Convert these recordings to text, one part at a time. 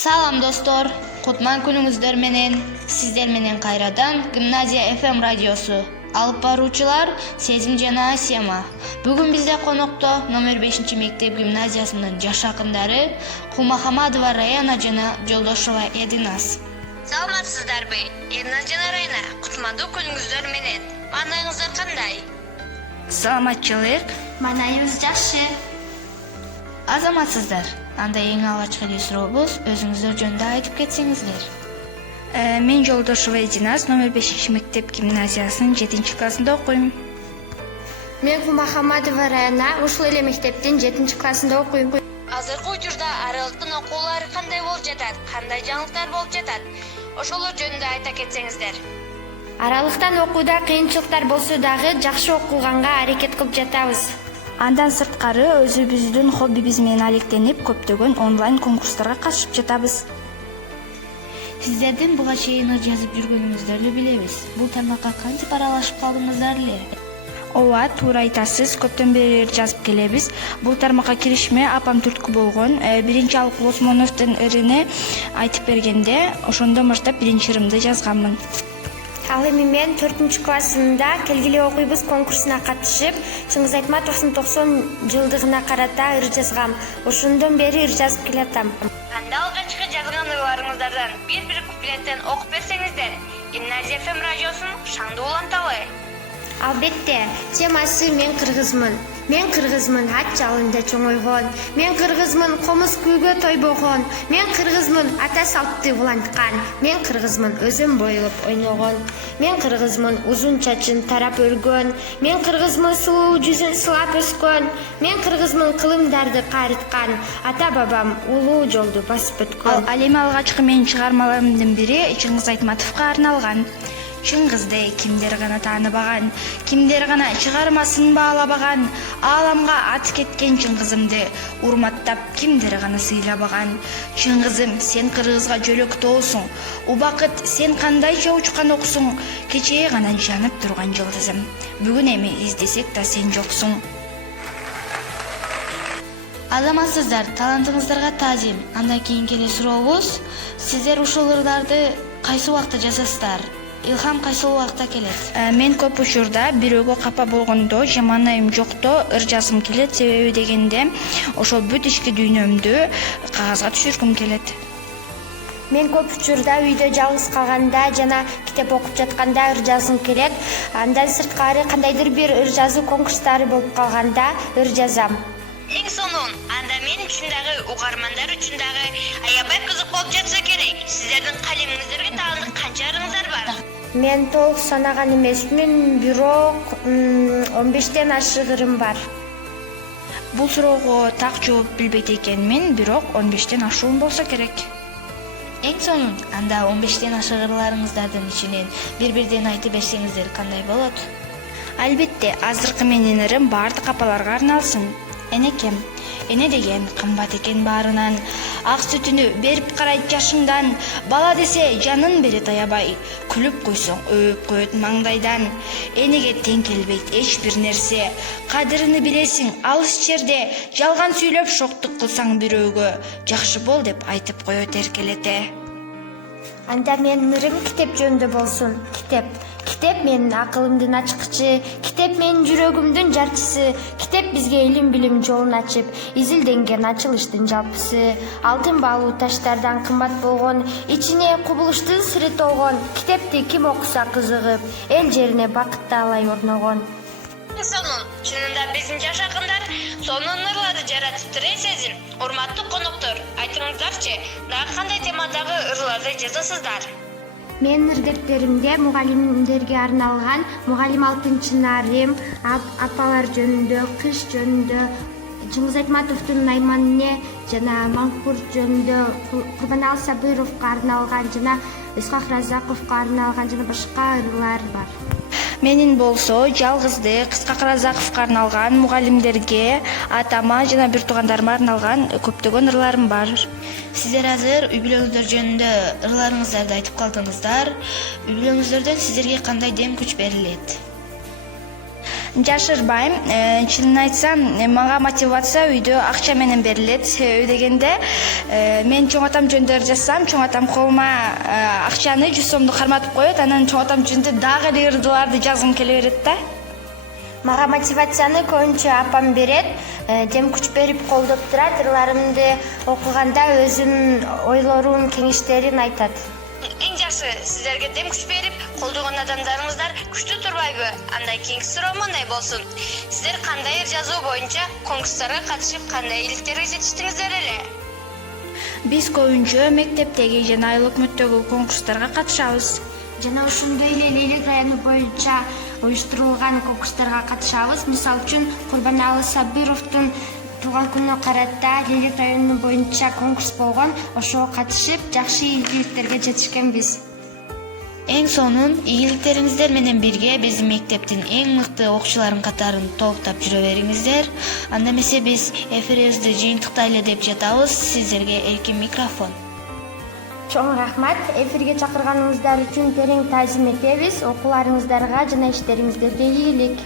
Салам достор, кутман күнүңүздөр менен. Сиздер менен кайрадан Гимназия FM радиосу. Алып баруучулар Сезим жана Асема. Бүгүн бизде конокто номер 5 мектеп гимназиясынын жаш акындары Кумахамадова Раяна жана Жолдошова Эдинас. Саламатсыздарбы? Эдинас жана Раяна, кутмандуу күнүңүздөр менен. Маанайыңыздар кандай? Саламатчылык. Маанайыбыз жакшы. Азаматсыздар. Анда эң алгачкы эле сурообуз, өзүңүздөр жөнүндө айтып кетсеңиздер. Мен Жолдошова Эдинас, номер 5 мектеп гимназиясынын 7-классында окуйм. Мен Кумахамадова Раяна, ушул эле мектептин 7-классында окуйм. Азыркы учурда аралыктын окуулары кандай болуп жатат? Кандай жаңылыктар болуп жатат? Ошолор жөнүндө айта кетсеңиздер. Аралыктан окууда кыйынчылыктар болсо дагы жакшы окуганга аракет кылып жатабыз. Андан сырткары өзүбүздүн хоббибиз менен алектенип, көптөгөн онлайн конкурстарга катышып жатабыз. Сиздердин буга чейин ыр жазып жүргөнүңүздөрдү билебиз. Бул тармакка кантип аралашып калдыңыздар эле? Ооба, туура айтасыз. Көптөн бери ыр жазып келебиз. Бул тармакка киришиме апам түрткү болгон. Биринчи Алык Осмоновдун ырыны айтып бергенде, ошондон баштап биринчи ырымды жазганмын. Ал эми мен 4-классымда келгиле окуйбуз конкурсуна катышып, Чыңгыз Айтматовдун 90 жылдыгына карата ыр жазгам. Ошондон бери ыр жазып келатам. Анда алгачкы жазган ырларыңыздардан бир куплеттен окуп берсеңиздер, Гимназия FM радиосун шаңдуу уланталы. Албетте, темасы мен кыргызмын. Мен кыргызмын ат жалында чоңойгон. Мен кыргызмын комуз күүгө тойбогон. Мен кыргызмын ата салтты уланткан. Мен кыргызмын өзүм бойлоп ойногон. Мен кыргызмын узун чачын тарап өргөн. Мен кыргызмын сулуу жүзүн сылап өскөн. Мен кыргызмын кылымдарды карыткан. Ата бабам улуу жолду басып өткөн. Ал эми алгачкы менин чыгармаларымдын бири Чыңгыз Айтматовго арналган. Чыңгызды кимдер гана тааныбаган, кимдер гана чыгармасын баалабаган, ааламга ат кеткен Чыңгызымды урматтап кимдер гана сыйлабаган. Чыңгызым, сен кыргызга жөлөктөосуң, убакыт сен кандайча учкан оксуң, кечээ гана жанып турган жылдызым. Бүгүн эми издесек да сен жоксуң. Азаматсыздар, талантыңыздарга таазим. Андан кийинки эле сурообуз, сиздер ушул ырдарды кайсы убакта жазасыздар? Илхам кайсы убакта келет? Мен көп учурда бирөөгө капа болгондо, жаман айым жокто ыр жазгым келет, себеби дегенде ошол бүт ички дүйнөмдү кагазга түшүргүм келет. Мен көп учурда үйдө жалгыз калганда жана китеп окуп жатканда ыр жазгым келет. Андан сырткары кандайдыр бир ыр жазуу конкурстары болуп калганда ыр жазам. Эң сонун, анда мен үчүн дагы, угармандар үчүн дагы аябай кызык болуп жатса керек. Сиздердин калемиңиздерге таандык канча ырыңыздар бар? Мен толук санаган эмесмин, бирок 15тен ашык ырым бар. Бул суроого так жооп билбейт экенмин, бирок 15тен ашуун болсо керек. Эң сонун, анда 15тен ашык ырларыңыздардын ичинен бир-бирден айтып берсеңиздер кандай болот? Албетте, азыркы менин ырым баардык апаларга арналсын. Энекем, эне деген кымбат экен баарынан, ак сүтүнү берип карайт жашыңдан, бала десе жанын берет аябай, күлүп койсоң өөп коет маңдайдан. Энеге тең келбейт эч бир нерсе, кадырын билесиң алыс жерде, жалган сүйлөп шоктук кылсаң бирөөгө, жакшы бол деп айтып коет эркелете. Анда менин ырым китеп жөнүндө болсун. Китеп менин акылымдын ачкычы, китеп менин жүрөгүмдүн жарчысы, китеп бизге илим билим жолун ачып, изилденген ачылыштын жалпысы, алтын баалуу таштардан кымбат болгон, ичине кубулуштун сыры толгон, китепти ким окуса кызыгып, эл жерине бакытты алай орногон. Сонун, чынында биздин жаш акындар сонун ырларды жаратыптыр Сезим. Урматтуу коноктор, айтыңыздарчы, дагы кандай темадагы ырларды жазасыздар? Мен ыр дептеримде мугалимдерге арналган Мугалим алтынчы нарым, апалар жөнүндө, кыш жөнүндө, Чыңгыз Айтматовдун Найман-эне жана Маңкурт жөнүндө, Курбаналы Сабыровго арналган жана Исхак Разаковго арналган жана башка ырлар бар. Менин болсо жалгыздык, Исхак Разаковго арналган, мугалимдерге, атама жана бир туугандарыма арналган көптөгөн ырларым бар. Сиздер азыр үй бүлөңүздөр жөнүндө ырларыңыздарды айтып калдыңыздар. Үй бүлөңүздөрдөн сиздерге кандай дем күч берилет? Жашырбайм. Чынын айтсам, мага мотивация үйдө акча менен берилет. Себеби дегенде, мен чоң атам жөндөр жасасам, чоң атам колума акчаны 100 сомду карматып коет, анан чоң атам жөнүндө дагы эле ырдууларды жазгым келе берет да. Мага мотивацияны көбүнчө апам берет, дем күч берип колдоп турат, ырларымды окуганда өзүнүн ойлорун, кеңештерин айтат. Эң жакшы, сиздерге дем күч берип колдогон адамдарыңыздар күчтүү турбайбы? Андай кийинки суроо мындай болсун. Сиздер кандай ыр жазуу боюнча конкурстарга катышып, кандай ийгиликтерге жетиштиңиздер эле? Биз көбүнчө мектептеги жана айлык мүттөгү конкурстарга катышабыз. Жана ошондой эле Лейлек району боюнча уюштурулган конкурстарга катышабыз. Мисалы үчүн Курбаналы Сабыровдун туулган күнүнө карата Лейлек району боюнча конкурс болгон. Ошого катышып, жакшы ийгиликтерге жетишкенбиз. Эң сонун ийгиликтериңиздер менен бирге биздин мектептин эң мыкты окуучуларынын катарын толуктап жүрө бериңиздер. Анда эмесе биз эфирибизди жыйынтыктайлы деп жатабыз. Сиздерге эркин микрофон. Чоң рахмат. Эфирге чакырганыңыздар үчүн терең таазим этебиз. Окууларыңыздарга жана иштериңиздерге ийгилик.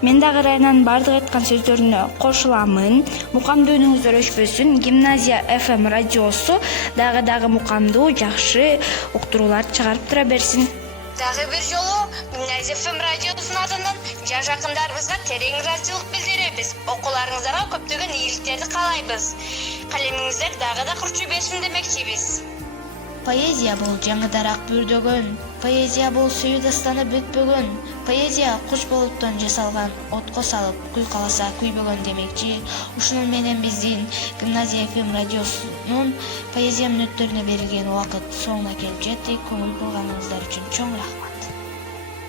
Мен дагы Райнанын бардык айткан сөздөрүнө кошуламын. Мукамдуу үнүңүздөр өчпөсүн. Гимназия FM радиосу дагы мукамдуу, жакшы уктуруулар чыгарып тура берсин. Дагы бир жолу Гимназия FM радиосунун атынан жаш акындарыбызга терең ыраазычылык билдиребиз. Окууларыңыздарга көптөгөн ийгиликтерди каалайбыз. Калемиңиздер дагы да курчуй берсин демекчибиз. Поэзия бул жаңыдараак бүрдөгөн, поэзия бул сүйүү дастаны бүтпөгөн, поэзия куш болуттан жасалган, отко салып куйкаласа күйбөгөн демекчи. Ушунун менен биздин Гимназия FM радиосунун поэзия мүнөттөрүнө берилген убакыт соңуна келип жеттик. Көңүл бурганыңыздар үчүн чоң рахмат.